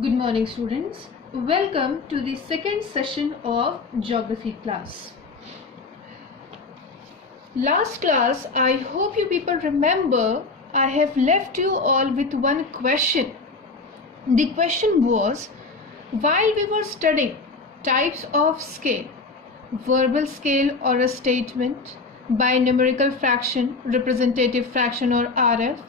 Good morning, students. Welcome to the second session of geography class. Last class, I hope you people remember, I have left you all with one question. The question was, while we were studying types of scale, verbal scale or a statement, numerical fraction, representative fraction or RF,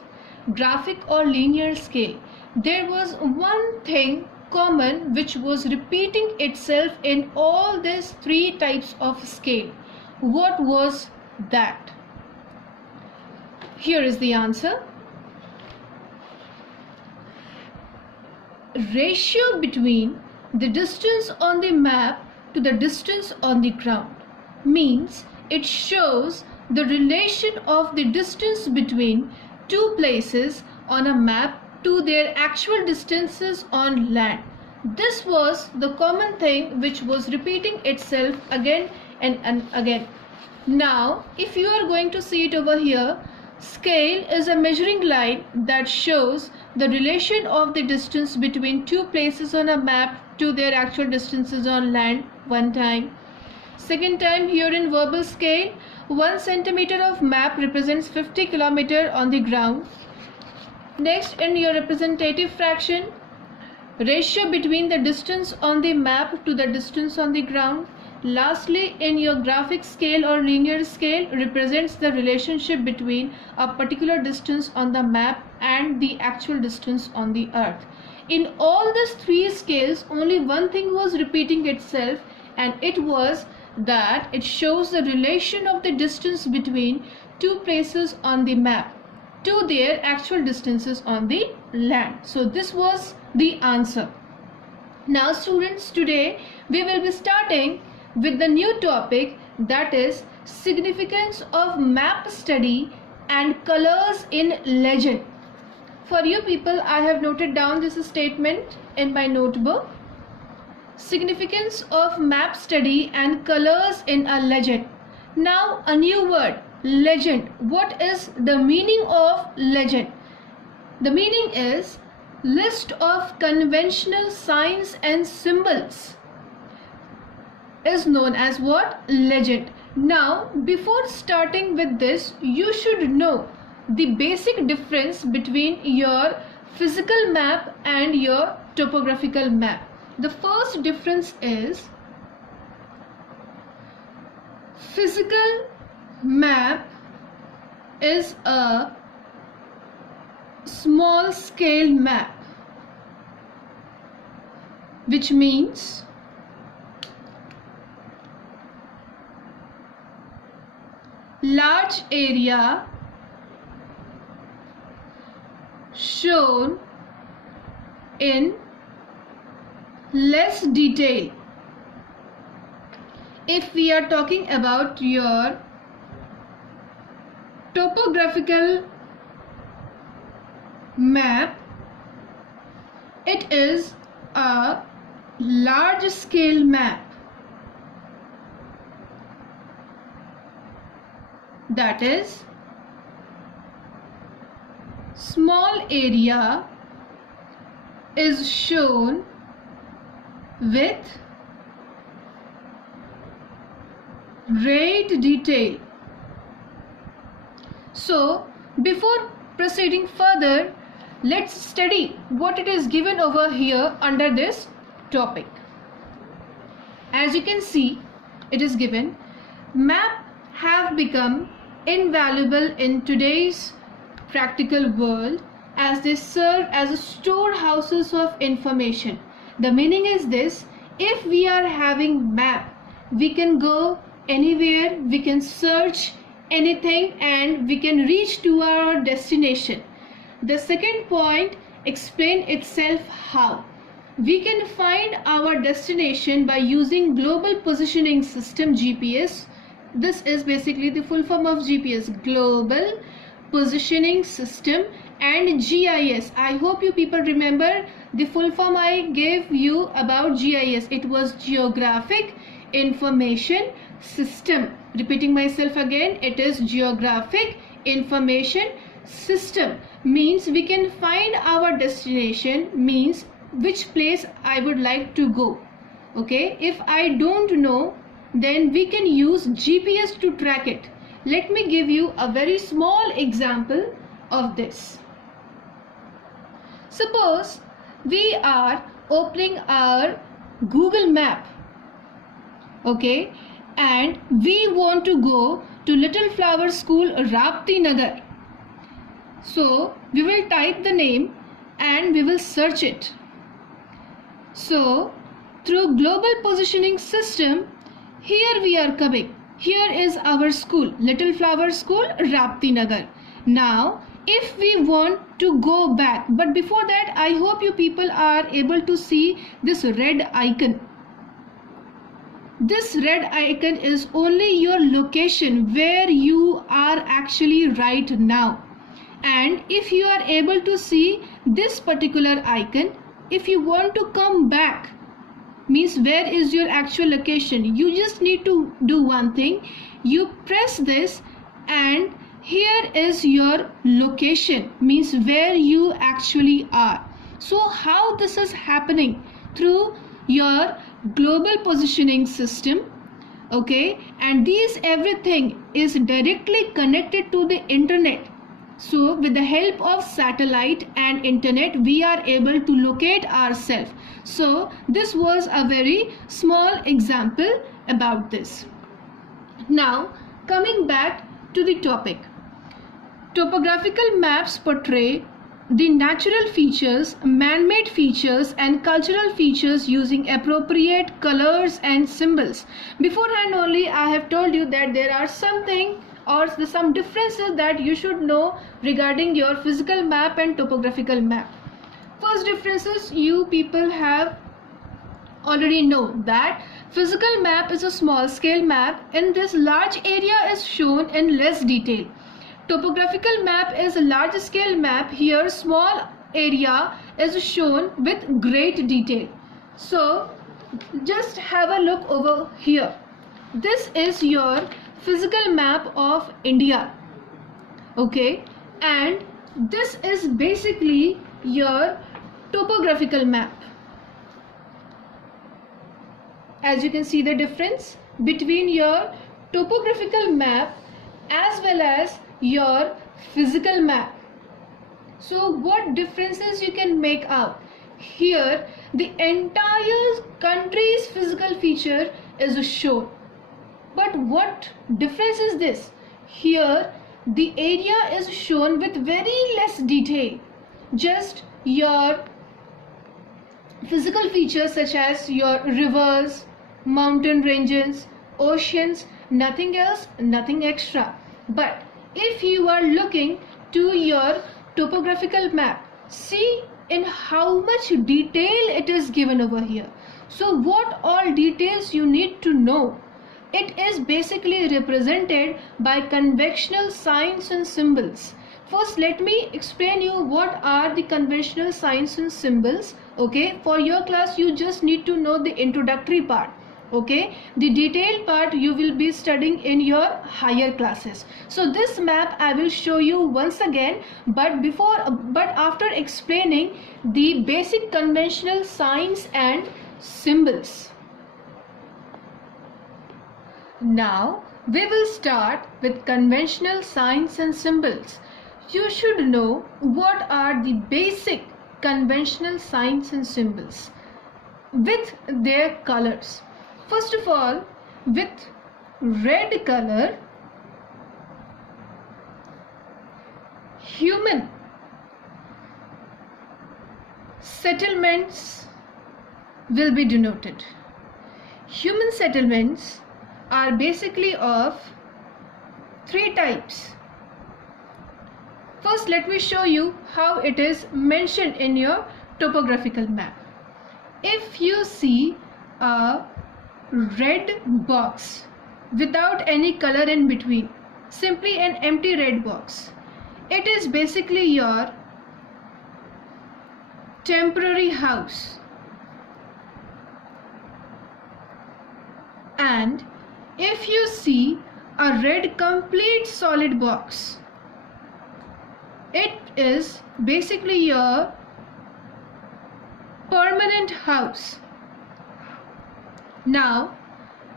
graphic or linear scale, there was one thing common which was repeating itself in all these three types of scale. What was that? Here is the answer. Ratio between the distance on the map to the distance on the ground means it shows the relation of the distance between two places on a map to their actual distances on land. This was the common thing which was repeating itself again and again. Now, if you are going to see it over here, scale is a measuring line that shows the relation of the distance between two places on a map to their actual distances on land one time. Second time, here in verbal scale, 1 centimeter of map represents 50 kilometer on the ground. Next, in your representative fraction, ratio between the distance on the map to the distance on the ground. Lastly, in your graphic scale or linear scale, represents the relationship between a particular distance on the map and the actual distance on the earth. In all these three scales, only one thing was repeating itself, and it was that it shows the relation of the distance between two places on the map to their actual distances on the land. So this was the answer. Now students, today we will be starting with the new topic, that is significance of map study and colors in legend. For you people, I have noted down this statement in my notebook. Significance of map study and colors in a legend. Now a new word, legend. What is the meaning of legend? The meaning is list of conventional signs and symbols is known as what? Legend. Now, before starting with this, you should know the basic difference between your physical map and your topographical map. The first difference is physical map is a small scale map, which means large area shown in less detail. If we are talking about your topographical map, it is a large scale map, that is small area is shown with great detail. So before proceeding further, let's study what it is given over here under this topic. As you can see, it is given, map have become invaluable in today's practical world as they serve as storehouses of information. The meaning is this: if we are having map, we can go anywhere, we can search anything, and we can reach to our destination. The second point explain itself how. We can find our destination by using global positioning system, GPS. This is basically the full form of GPS, global positioning system, and GIS. I hope you people remember the full form I gave you about GIS. It was Geographic Information System. Repeating myself again, it is Geographic Information System. Means we can find our destination, means which place I would like to go. Okay, if I don't know, then we can use GPS to track it. Let me give you a very small example of this. Suppose we are opening our Google map, okay, and we want to go to Little Flower School, Rapti Nagar. So we will type the name and we will search it. So through global positioning system, here we are coming. Here is our school, Little Flower School, Rapti Nagar. Now if we want to go back, but before that I hope you people are able to see this red icon. This red icon is only your location where you are actually right now. And if you are able to see this particular icon, if you want to come back, means where is your actual location, you just need to do one thing. You press this and here is your location, means where you actually are. So how this is happening? Through your global positioning system, okay, and these everything is directly connected to the internet. So with the help of satellite and internet we are able to locate ourselves. So this was a very small example about this. Now coming back to the topic, topographical maps portray the natural features, man-made features and cultural features using appropriate colors and symbols. Beforehand only I have told you that there are something or some differences that you should know regarding your physical map and topographical map. First differences you people have already know that physical map is a small scale map. In this large area is shown in less detail. Topographical map is a large scale map. Here small area is shown with great detail. So just have a look over here. This is your physical map of India, okay, and this is basically your topographical map. As you can see the difference between your topographical map as well as your physical map. So what differences you can make out? Here the entire country's physical feature is shown. But what difference is this? Here the area is shown with very less detail. Just your physical features such as your rivers, mountain ranges, oceans, nothing else, nothing extra. But if you are looking to your topographical map, see in how much detail it is given over here. So what all details you need to know? It is basically represented by conventional signs and symbols. First let me explain you what are the conventional signs and symbols. Okay, for your class you just need to know the introductory part. Okay, the detailed part you will be studying in your higher classes. So this map I will show you once again, but after explaining the basic conventional signs and symbols. Now we will start with conventional signs and symbols. You should know what are the basic conventional signs and symbols with their colors. First of all, with red color, human settlements will be denoted. Human settlements are basically of three types. First let me show you how it is mentioned in your topographical map. If you see a red box without any color in between, simply an empty red box, it is basically your temporary house. And if you see a red complete solid box, it is basically your permanent house. Now,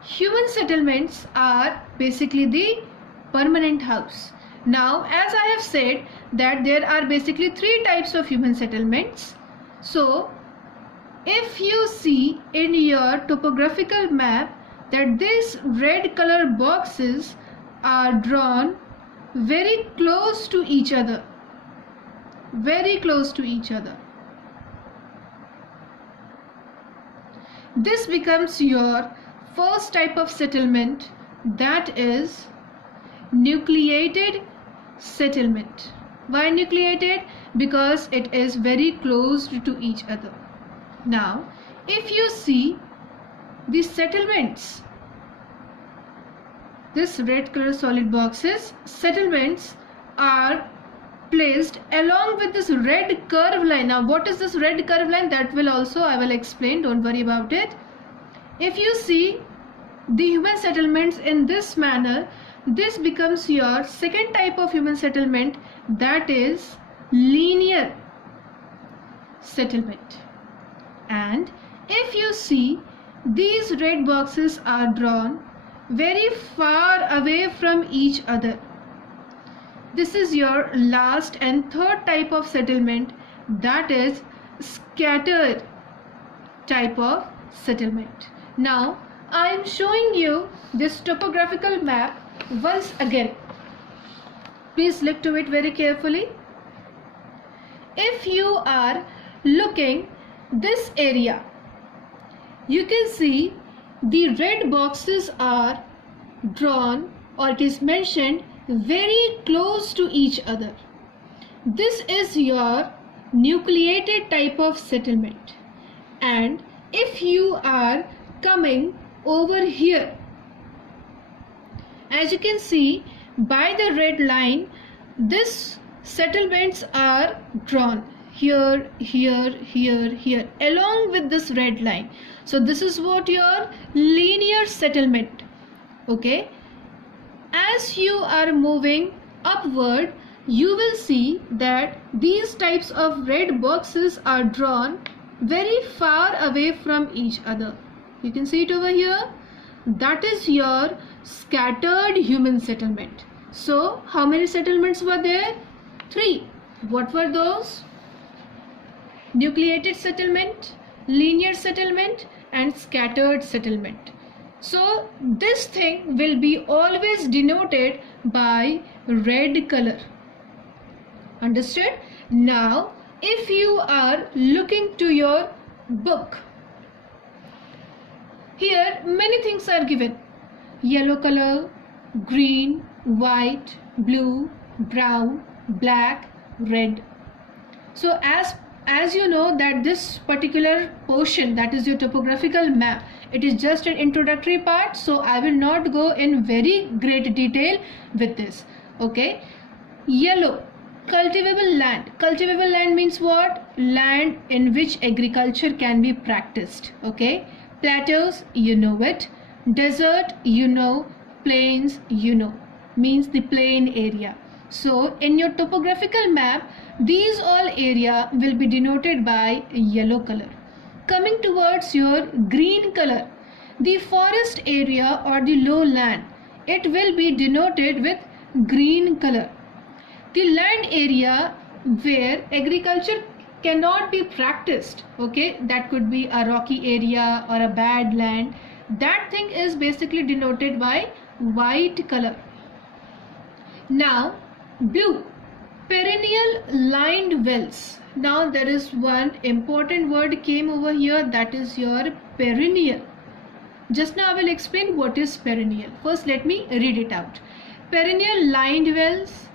human settlements are basically the permanent house. Now, as I have said that there are basically three types of human settlements. So, if you see in your topographical map that these red color boxes are drawn very close to each other, very close to each other. This becomes your first type of settlement, that is nucleated settlement. Why nucleated? Because it is very close to each other. Now, if you see these settlements, this red color solid boxes, settlements are placed along with this red curve line. Now, what is this red curve line? That will also I will explain, don't worry about it. If you see the human settlements in this manner, this becomes your second type of human settlement, that is linear settlement. And if you see these red boxes are drawn very far away from each other, this is your last and third type of settlement, that is scattered type of settlement. Now I am showing you this topographical map once again. Please look to it very carefully. If you are looking this area, you can see the red boxes are drawn, or it is mentioned, very close to each other. This is your nucleated type of settlement. And if you are coming over here, as you can see by the red line, these settlements are drawn here, here, here, here, along with this red line. So this is what your linear settlement. Okay, as you are moving upward, you will see that these types of red boxes are drawn very far away from each other. You can see it over here. That is your scattered human settlement. So how many settlements were there? 3. What were those? Nucleated settlement, linear settlement, and scattered settlement. So this thing will be always denoted by red color. Understood? Now, if you are looking to your book, here many things are given: yellow color, green, white, blue, brown, black, red. So as you know that this particular portion, that is your topographical map, it is just an introductory part, so I will not go in very great detail with this. Okay, yellow, cultivable land. Cultivable land means what? Land in which agriculture can be practiced. Okay, plateaus, you know it. Desert, you know. Plains, you know, means the plain area. So in your topographical map, these all area will be denoted by yellow color. Coming towards your green color, the forest area or the lowland, it will be denoted with green color. The land area where agriculture cannot be practiced, okay, that could be a rocky area or a bad land, that thing is basically denoted by white color. Now blue, perennial lined wells. Now there is one important word came over here, that is your perennial. Just now I will explain what is perennial. First let me read it out. Perennial lined wells,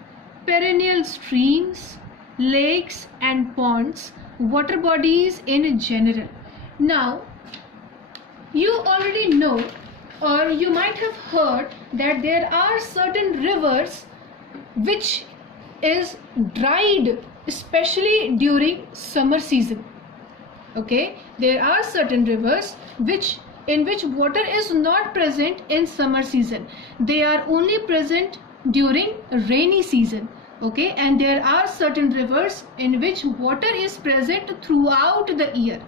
perennial streams, lakes and ponds, water bodies in general. Now you already know, or you might have heard, that there are certain rivers which is dried, especially during summer season. Okay, there are certain rivers in which water is not present in summer season. They are only present during rainy season. Okay, and there are certain rivers in which water is present throughout the year.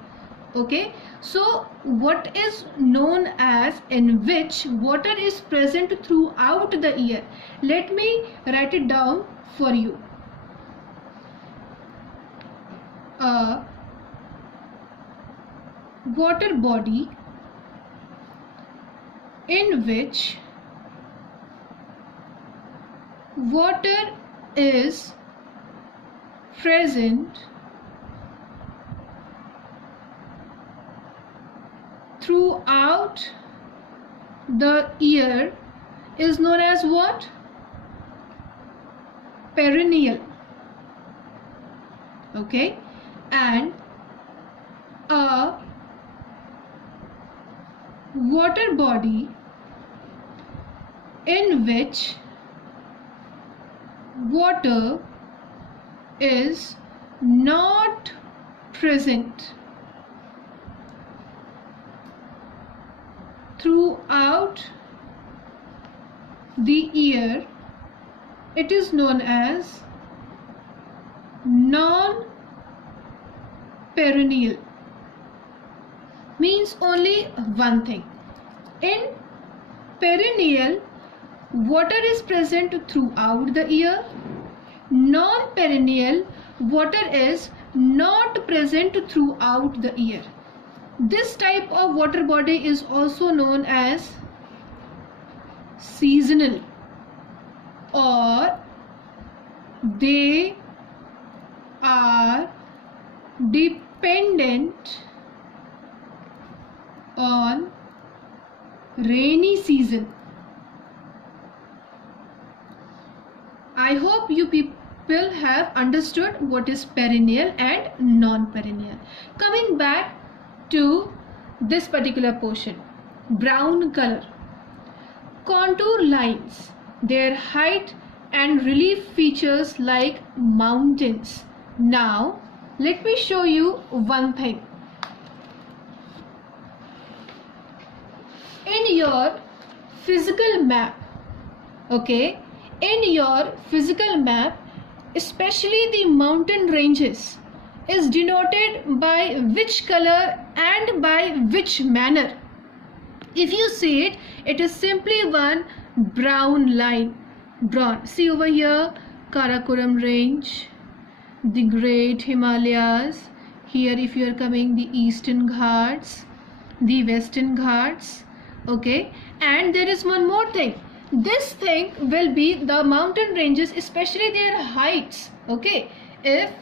Okay, so what is known as in which water is present throughout the year? Let me write it down for you. A water body in which water is present throughout the year is known as what? Perennial. Okay, and a water body in which water is not present throughout the year, it is known as non-perennial. Means only one thing. In perennial, water is present throughout the year. Non-perennial, water is not present throughout the year. This type of water body is also known as seasonal, or they are dependent on rainy season. I hope you people have understood what is perennial and non-perennial. Coming back to this particular portion, brown color. Contour lines, their height and relief features like mountains. Now let me show you one thing. In your physical map, okay, in your physical map, especially the mountain ranges is denoted by which color and by which manner? If you see it, it is simply one brown line drawn. See over here, Karakoram range, the Great Himalayas. Here if you are coming, the Eastern Ghats, the Western Ghats. Okay, and there is one more thing. This thing will be the mountain ranges, especially their heights. Okay, if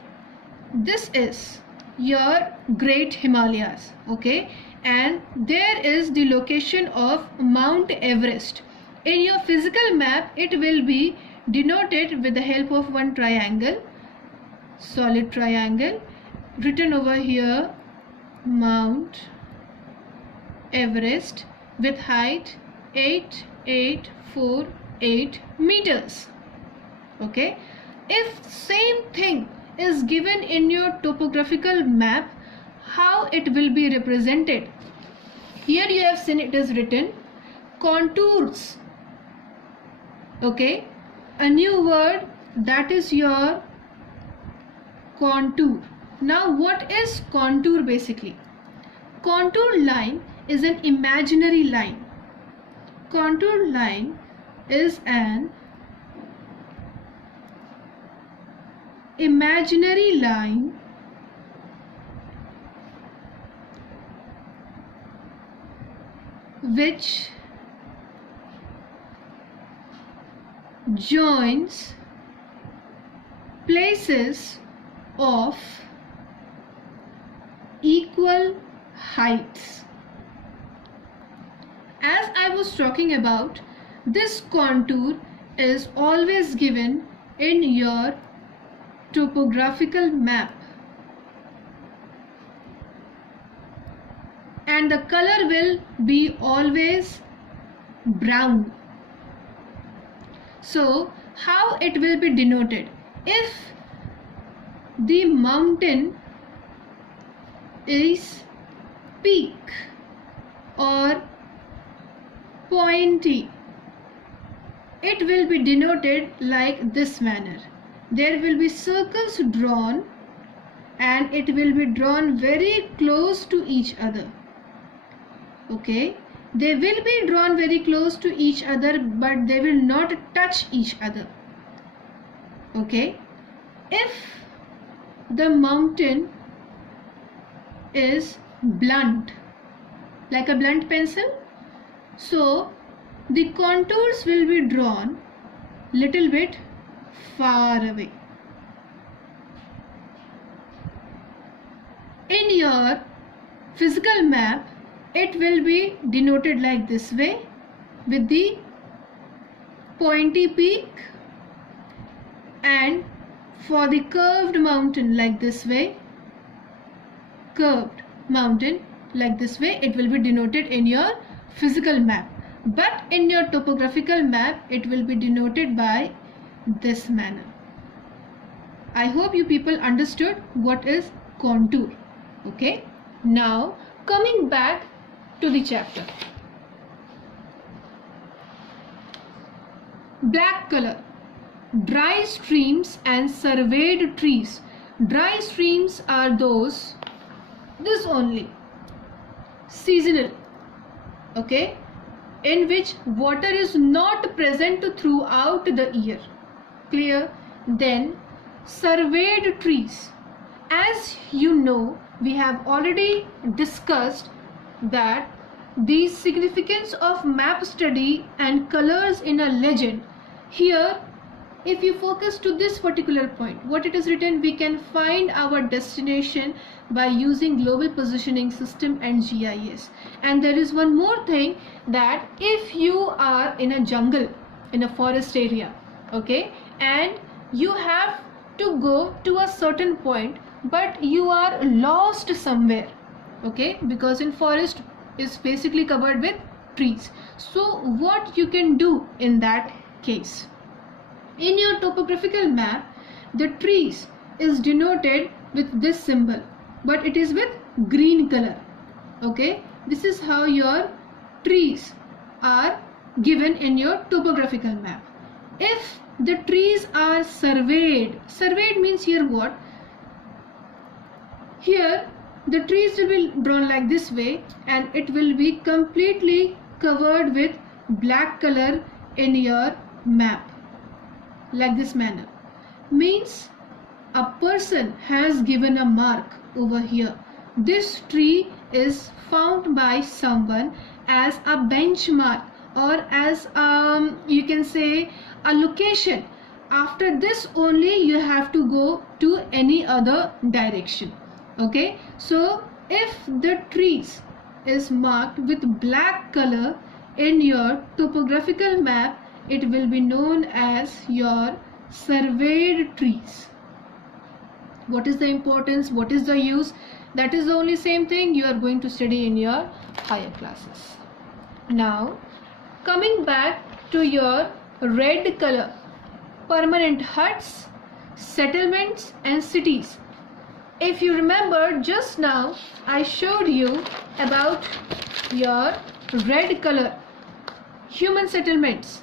this is your Great Himalayas, okay, and there is the location of Mount Everest. In your physical map, it will be denoted with the help of one triangle, solid triangle, written over here Mount Everest with height 8848 meters. Okay, if same thing is given in your topographical map, how it will be represented? Here you have seen it is written contours. Okay, a new word, that is your contour. Now what is contour basically? Contour line is an imaginary line. Contour line is an imaginary line which joins places of equal heights. As I was talking about, this contour is always given in your topographical map, and the color will be always brown. So how it will be denoted? If the mountain is peak or pointy, it will be denoted like this manner. There will be circles drawn and it will be drawn very close to each other. Okay, they will be drawn very close to each other, but they will not touch each other. Okay, if the mountain is blunt, like a blunt pencil, so the contours will be drawn little bit far away. In your physical map, it will be denoted like this way, with the pointy peak, and for the curved mountain like this way, curved mountain like this way, it will be denoted in your physical map. But in your topographical map, it will be denoted by this manner. I hope you people understood what is contour. Okay, now coming back to the chapter. Black color, dry streams and surveyed trees. Dry streams are those, this only, seasonal, okay, in which water is not present throughout the year. Clear? Then surveyed trees. As you know, we have already discussed that the significance of map study and colors in a legend. Here, if you focus to this particular point, what it is written, we can find our destination by using global positioning system and GIS. And there is one more thing, that if you are in a jungle, in a forest area, okay, and you have to go to a certain point, but you are lost somewhere, okay, because in forest is basically covered with trees. So what you can do in that case? In your topographical map, the trees is denoted with this symbol, but it is with green color. Okay, this is how your trees are given in your topographical map. If the trees are surveyed, surveyed means here what? Here the trees will be drawn like this way, and it will be completely covered with black color in your map, like this manner. Means a person has given a mark over here. This tree is found by someone as a benchmark, or as you can say a location. After this only you have to go to any other direction. Okay, so if the trees is marked with black color in your topographical map, it will be known as your surveyed trees. What is the importance? What is the use? That is the only same thing you are going to study in your higher classes. Now, coming back to your red color, permanent huts, settlements and cities. If you remember, just now I showed you about your red color, human settlements.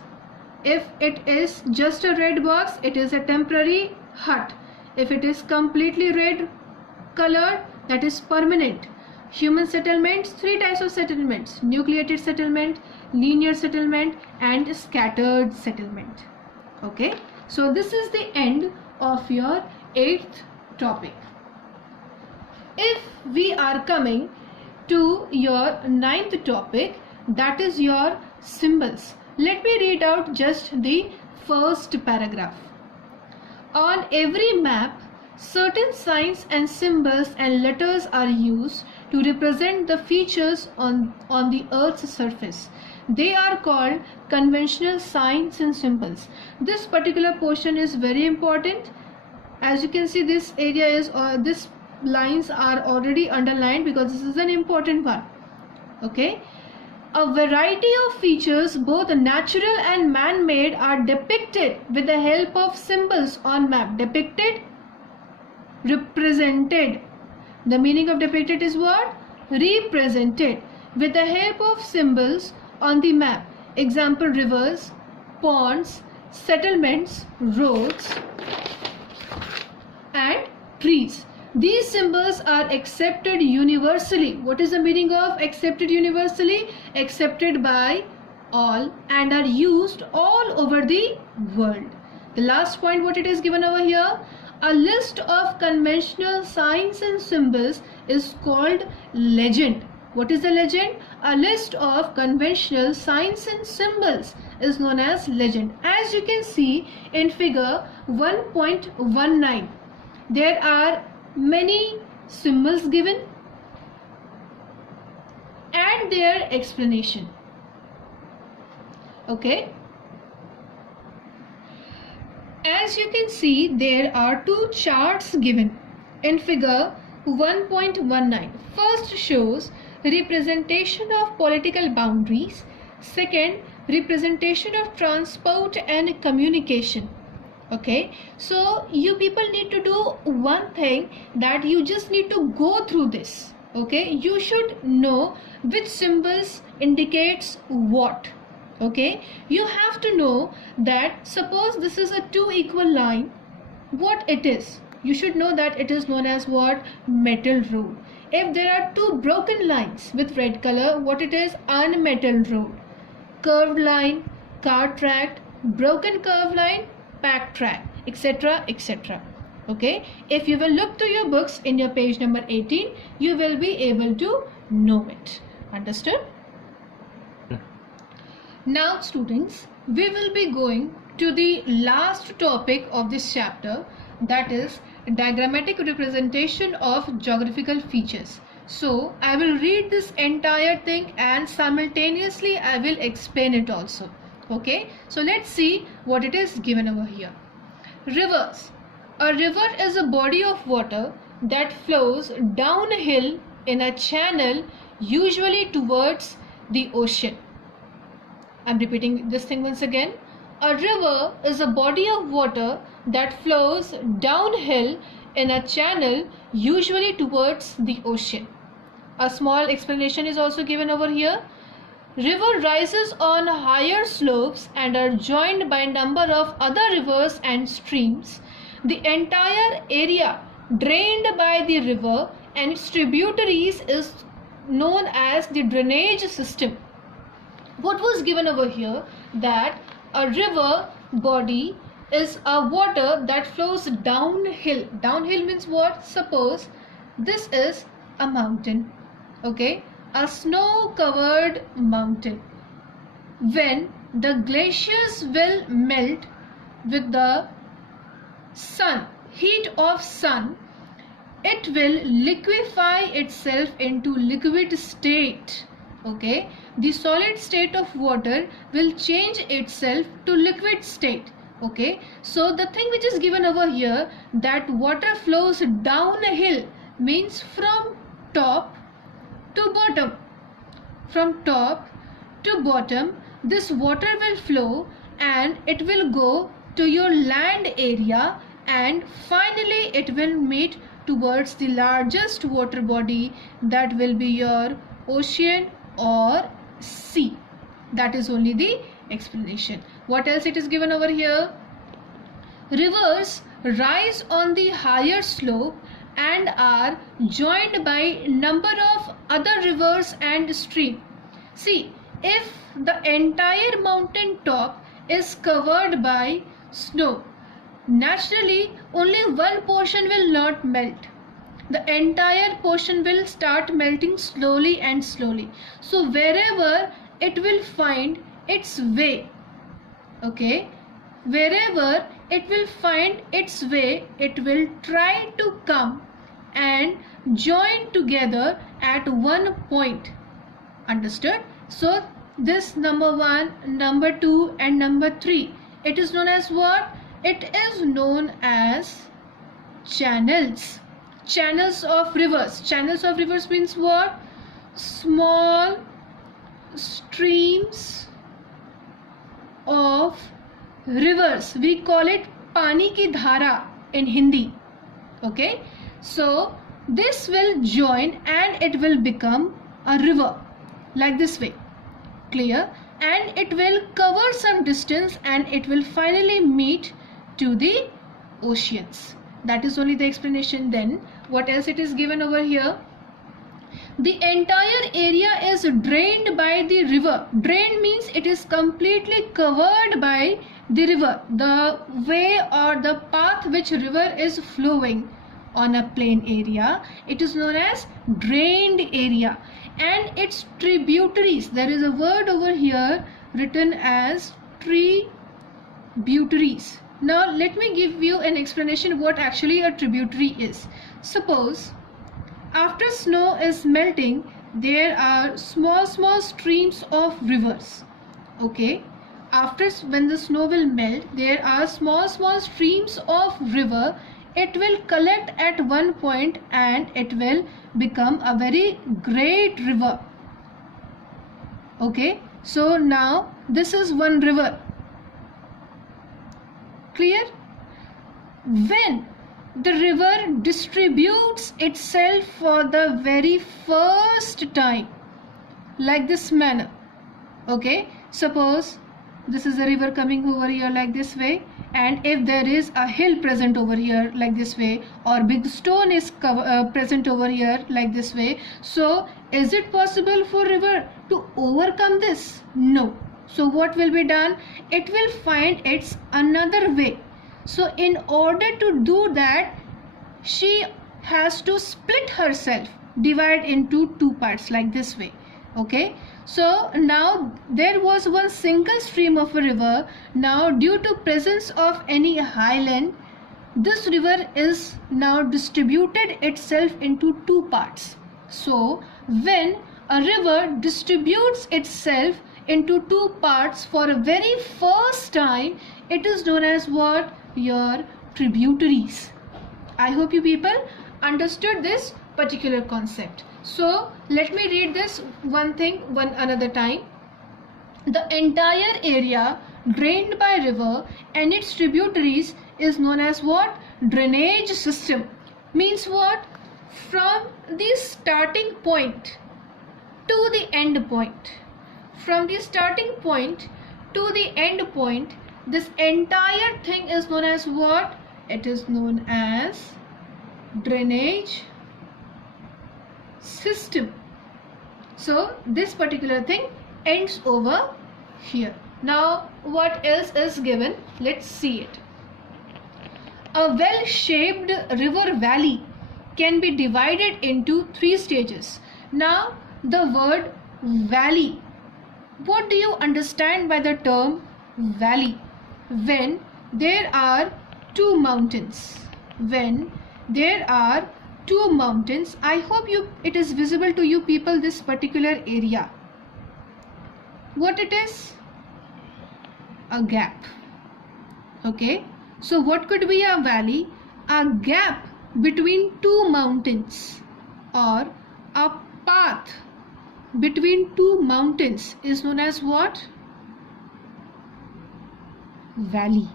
If it is just a red box, it is a temporary hut. If it is completely red color, that is permanent. Human settlements, three types of settlements: nucleated settlement, linear settlement and scattered settlement. Okay, so this is the end of your 8th topic. If we are coming to your 9th topic, that is your symbols. Let me read out just the first paragraph. On every map, certain signs and symbols and letters are used to represent the features on the Earth's surface. They are called conventional signs and symbols. This particular portion is very important. As you can see, this area is, this lines are already underlined because this is an important one. Okay. A variety of features, both natural and man-made, are depicted with the help of symbols on map. Depicted, represented. The meaning of depicted is what? Represented with the help of symbols on the map. Example: rivers, ponds, settlements, roads and trees. These symbols are accepted universally. What is the meaning of accepted universally? Accepted by all and are used all over the world. The last point, what it is given over here, a list of conventional signs and symbols is called legend. What is the legend? A list of conventional signs and symbols is known as legend. As you can see in figure 1.19, there are many symbols given and their explanation. Okay. As you can see, there are two charts given in figure 1.19. First shows representation of political boundaries. Second, representation of transport and communication. Okay, so you people need to do one thing, that you just need to go through this. Okay, you should know which symbols indicates what. Okay, you have to know that suppose this is a two equal line, what it is. You should know that it is known as what? Metal rule. If there are two broken lines with red color, what it is? Unmetal rule. Curved line, car track, broken curved line, pack track, etc., etc. Okay, if you will look to your books in your page number 18, you will be able to know it. Understood? Now students, we will be going to the last topic of this chapter, that is diagrammatic representation of geographical features. So I will read this entire thing and simultaneously I will explain it also. Okay, so let's see what it is given over here. Rivers. A river is a body of water that flows downhill in a channel, usually towards the ocean. I'm repeating this thing once again. A river is a body of water that flows downhill in a channel, usually towards the ocean. A small explanation is also given over here. River rises on higher slopes and are joined by a number of other rivers and streams. The entire area drained by the river and its tributaries is known as the drainage system. What was given over here, that a river body is a water that flows downhill. Downhill means what? Suppose this is a mountain. Okay, a snow covered mountain. When the glaciers will melt with the sun, heat of sun, it will liquefy itself into liquid state. Okay, the solid state of water will change itself to liquid state. Okay, so the thing which is given over here, that water flows downhill, means from top to bottom. From top to bottom, this water will flow and it will go to your land area, and finally it will meet towards the largest water body, that will be your ocean or sea. That is only the explanation. What else it is given over here? Rivers rise on the higher slope and are joined by number of other rivers and streams. See, if the entire mountain top is covered by snow, naturally only one portion will not melt. The entire portion will start melting slowly and slowly. So wherever it will find its way, okay, wherever it will find its way, it will try to come and join together at one point. Understood? So this number 1, number 2 and number 3, it is known as what? It is known as channels. Channels of rivers. Channels of rivers means what? Small streams of rivers. We call it pani ki dhara in Hindi. Okay, so this will join and it will become a river, like this way. Clear? And it will cover some distance and it will finally meet to the oceans. That is only the explanation. Then What else it is given over here? The entire area is drained by the river. Drained means it is completely covered by the river. The way or the path which river is flowing on a plain area, it is known as drained area. And its tributaries, there is a word over here written as tributaries. Now let me give you an explanation what actually a tributary is. Suppose after snow is melting, there are small streams of rivers. Okay, after when the snow will melt, there are small streams of river. It will collect at one point and it will become a very great river. Okay, so now this is one river. Clear? When the river distributes itself for the very first time, like this manner. Okay, suppose this is a river coming over here like this way, and if there is a hill present over here like this way, or big stone is present over here like this way, so is it possible for river to overcome this? No. So what will be done? It will find its another way. So in order to do that, she has to split herself, divide into two parts like this way. Okay, so now there was one single stream of a river. Now due to presence of any highland, this river is now distributed itself into two parts. So when a river distributes itself into two parts for a very first time, it is known as what? Your tributaries. I hope you people understood this particular concept. So let me read this one another time. The entire area drained by river and its tributaries is known as what? Drainage system. Means what? From the starting point to the end point. From the starting point to the end point, this entire thing is known as what? It is known as drainage system. So this particular thing ends over here. Now what else is given? Let's see it. A well-shaped river valley can be divided into three stages. Now the word valley, what do you understand by the term valley? When there are two mountains. When there are two mountains, I hope it is visible to you people, this particular area. What it is? A gap. Okay, so what could be a valley? A gap between two mountains, or a path between two mountains is known as what? Valley.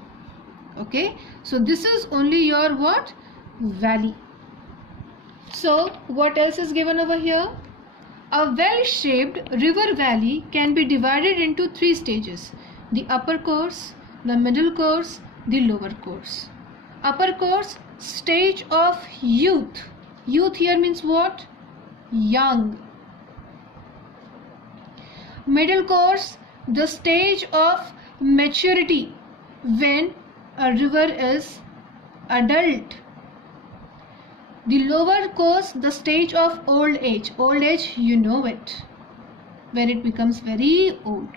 Okay, so this is only your what? Valley. So what else is given over here? A well-shaped river valley can be divided into three stages: the upper course, the middle course, the lower course. Upper course, stage of youth. Youth here means what? Young. Middle course, the stage of maturity, when a river is adult. The lower course, the stage of old age. Old age, you know it, when it becomes very old.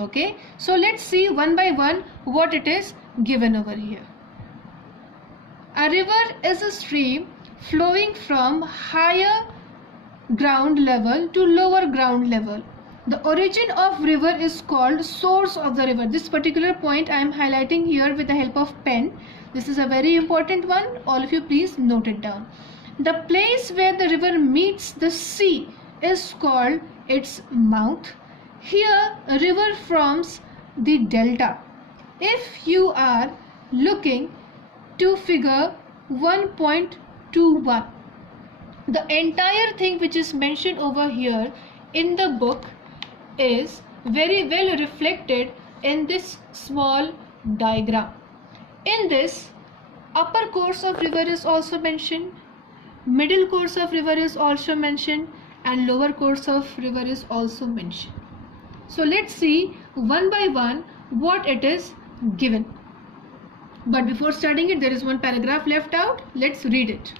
Okay, so let's see one by one what it is given over here. A river is a stream flowing from higher ground level to lower ground level. The origin of river is called source of the river. This particular point I am highlighting here with the help of pen. This is a very important one. All of you please note it down. The place where the river meets the sea is called its mouth. Here a river forms the delta. If you are looking to figure 1.21, the entire thing which is mentioned over here in the book is very well reflected in this small diagram. In this, upper course of river is also mentioned, middle course of river is also mentioned, and lower course of river is also mentioned. So let's see one by one what it is given. But before starting it, there is one paragraph left out. Let's read it.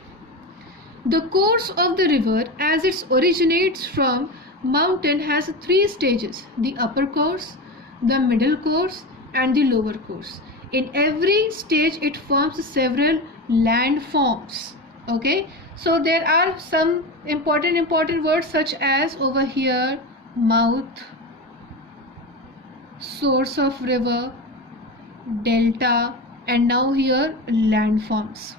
The course of the river as it originates from mountain has three stages: the upper course, the middle course, and the lower course. In every stage it forms several landforms. Okay, so there are some important words such as over here mouth, source of river, delta, and now here landforms.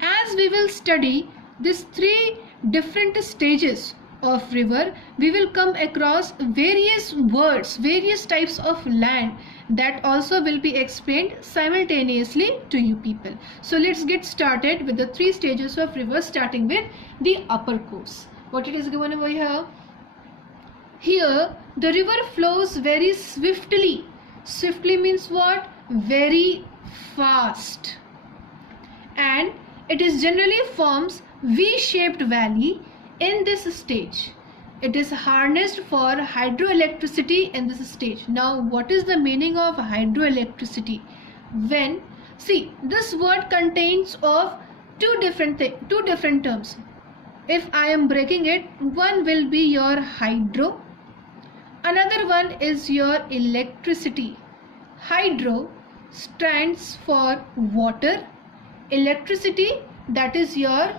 As we will study these three different stages of river, we will come across various words, various types of land that also will be explained simultaneously to you people. So let's get started with the three stages of river, starting with the upper course. What it is given over here? Here the river flows very swiftly. Swiftly means what? Very fast. And it is generally forms V-shaped valley in this stage. It is harnessed for hydroelectricity in this stage. Now what is the meaning of hydroelectricity? When, see, this word contains of two different terms. If I am breaking it, one will be your hydro, another one is your electricity. Hydro stands for water, electricity, that is your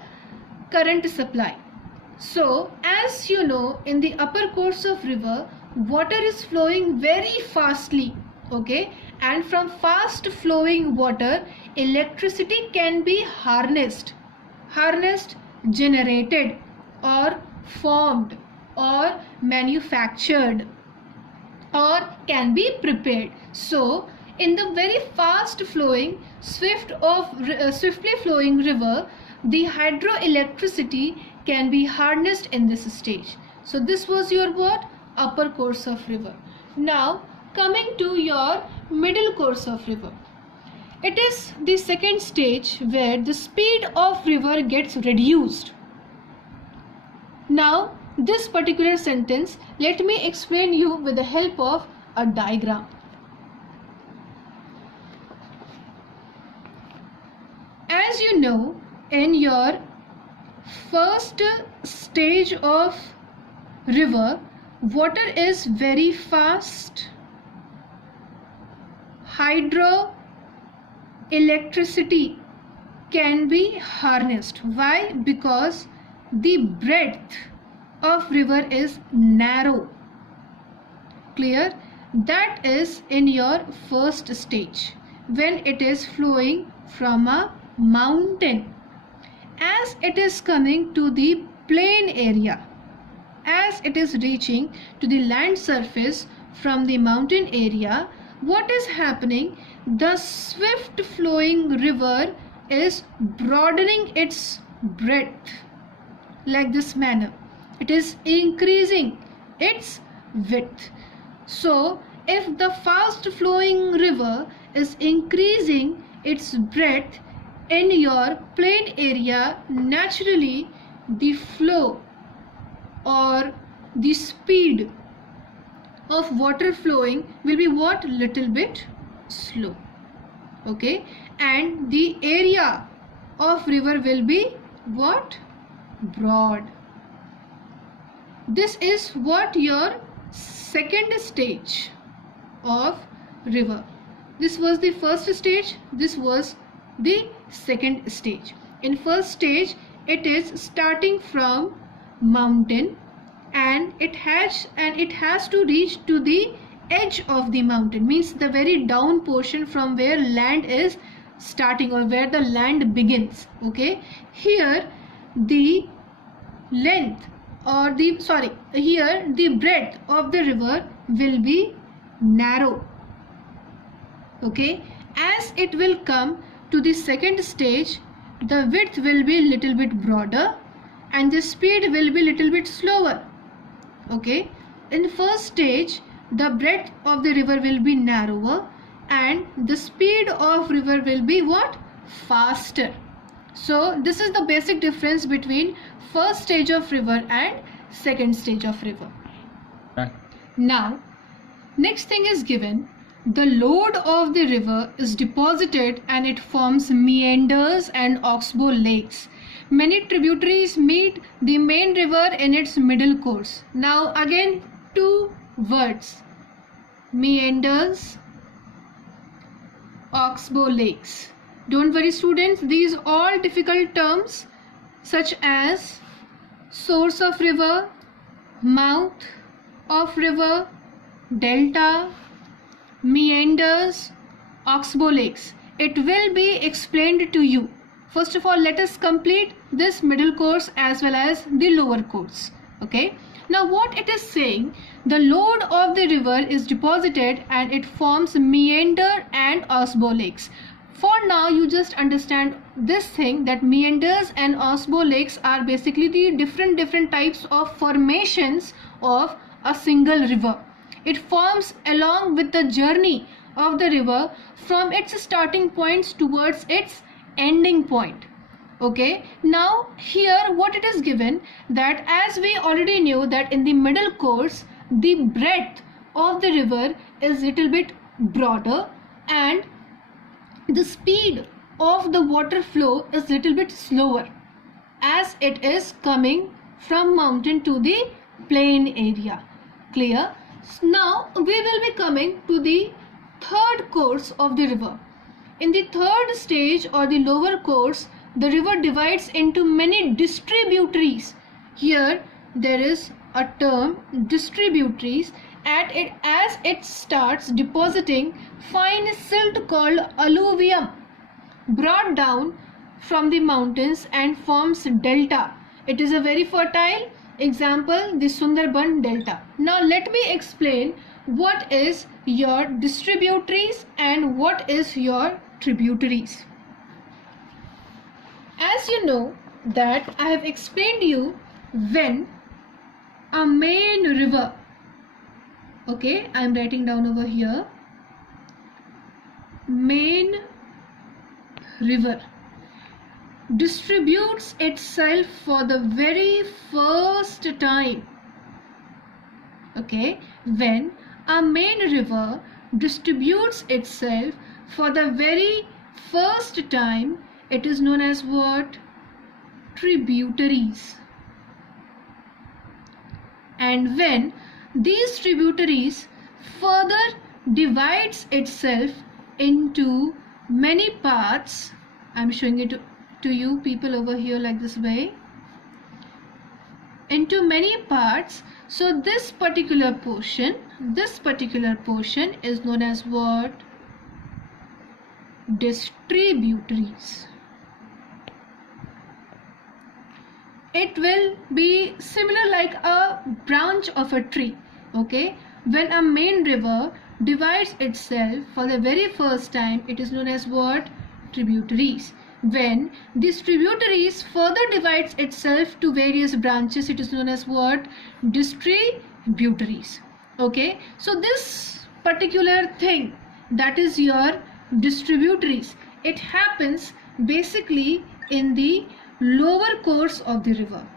current supply. So as you know, in the upper course of river, water is flowing very fastly, okay, and from fast flowing water electricity can be harnessed, generated, or formed, or manufactured, or can be prepared. So in the very fast flowing, swiftly flowing river, the hydroelectricity can be harnessed in this stage. So this was your what? Upper course of river. Now coming to your middle course of river. It is the second stage where the speed of river gets reduced. Now this particular sentence, let me explain you with the help of a diagram. As you know, in your first stage of river, water is very fast. Hydroelectricity can be harnessed. Why? Because the breadth of river is narrow. Clear? That is in your first stage, when it is flowing from a mountain. As it is coming to the plain area, as it is reaching to the land surface from the mountain area, what is happening? The swift flowing river is broadening its breadth like this manner. It is increasing its width. So if the fast flowing river is increasing its breadth in your plain area, naturally the flow or the speed of water flowing will be what? Little bit slow. Okay, and the area of river will be what? Broad. This is what your second stage of river. This was the first stage, this was the second stage. In first stage, it is starting from mountain and it has to reach to the edge of the mountain, means the very down portion from where land is starting or where the land begins. Okay, here the length or here the breadth of the river will be narrow. Okay, as it will come to the second stage, the width will be little bit broader and the speed will be little bit slower. Okay, in the first stage the breadth of the river will be narrower and the speed of river will be what? Faster. So this is the basic difference between first stage of river and second stage of river. Now, next thing is given. The load of the river is deposited and it forms meanders and oxbow lakes. Many tributaries meet the main river in its middle course. Now again two words, meanders, oxbow lakes. Don't worry students, these all difficult terms such as source of river, mouth of river, delta, meanders, oxbow lakes. It will be explained to you. First of all, let us complete this middle course as well as the lower course. Okay. Now what it is saying, the load of the river is deposited and it forms meander and oxbow lakes. For now you just understand this thing, that meanders and oxbow lakes are basically the different types of formations of a single river. It forms along with the journey of the river from its starting points towards its ending point. Okay, now here what it is given, that as we already knew that in the middle course the breadth of the river is little bit broader and the speed of the water flow is little bit slower as it is coming from mountain to the plain area. Clear? Now we will be coming to the third course of the river. In the third stage or the lower course, the river divides into many distributaries. Here there is a term distributaries. As it starts depositing fine silt called alluvium brought down from the mountains and forms delta. It is a very fertile example, the Sundarban delta. Now let me explain what is your distributaries and what is your tributaries. As you know that I have explained you, when a main river, okay, I am writing down over here, main river distributes itself for the very first time. Okay, when a main river distributes itself for the very first time, it is known as what? Tributaries. And when these tributaries further divides itself into many parts, I'm showing it to you people over here like this way, into many parts. So this particular portion is known as what? Distributaries. It will be similar like a branch of a tree. Okay, when a main river divides itself for the very first time, it is known as what? Tributaries. When these tributaries further divides itself to various branches, it is known as what? Distributaries. Okay, so this particular thing, that is your distributaries, it happens basically in the lower course of the river.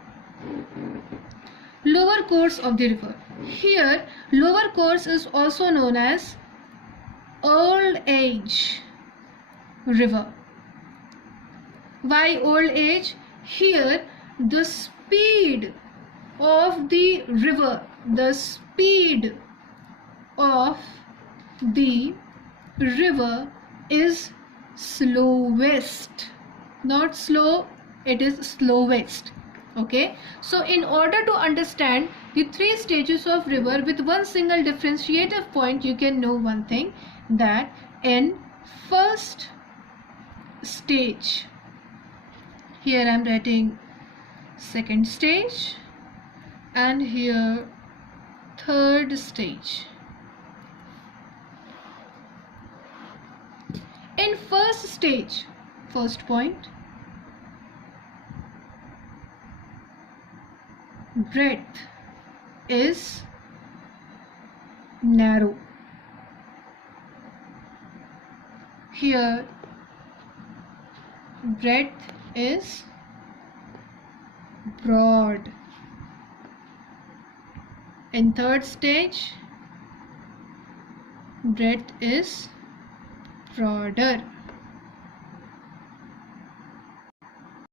Lower course of the river. Here lower course is also known as old age river. Why old age? Here the speed of the river, the speed of the river is slowest. Not slow, it is slowest. Okay, so in order to understand the three stages of river with one single differentiative point, you can know one thing, that in first stage, here I am writing second stage and here third stage. In first stage, first point, breadth is narrow. Here breadth is broad. In third stage, breadth is broader.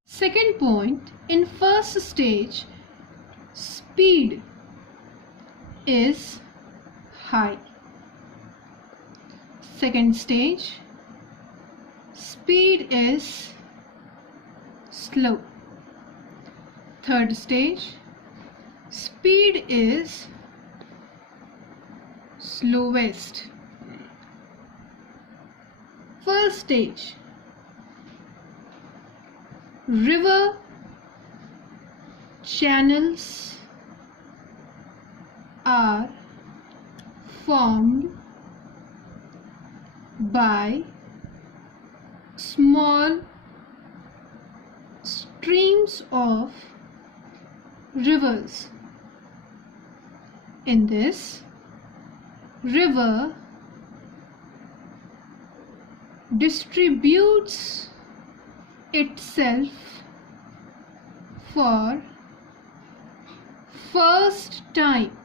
Second point, in first stage, speed is high. Second stage, speed is slow. Third stage, speed is slowest. First stage, river channels are formed by small streams of rivers. In this, river distributes itself for first time.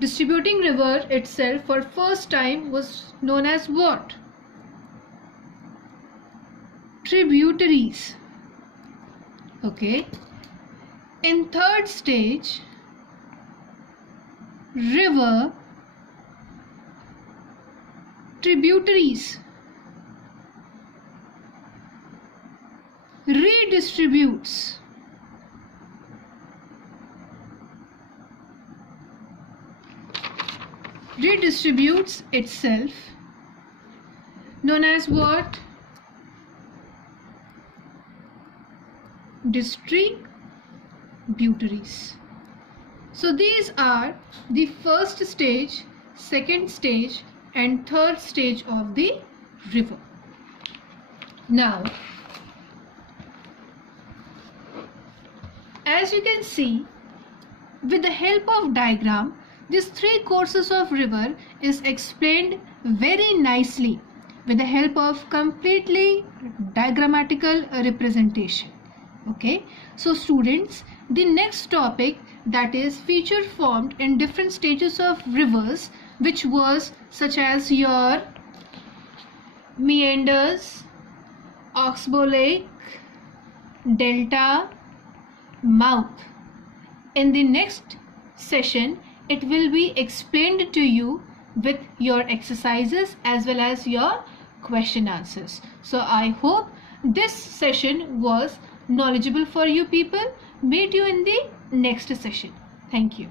Distributing river itself for first time was known as what? Tributaries. Okay. In third stage, river tributaries redistributes itself, known as what? Distributaries. So these are the first stage, second stage and third stage of the river. Now, as you can see, with the help of diagram, these three courses of river is explained very nicely with the help of completely diagrammatical representation. Okay, so students, the next topic, that is feature formed in different stages of rivers, which was such as your meanders, oxbow lake, delta, mouth. In the next session, it will be explained to you with your exercises as well as your question answers. So I hope this session was knowledgeable for you people. Meet you in the next session. Thank you.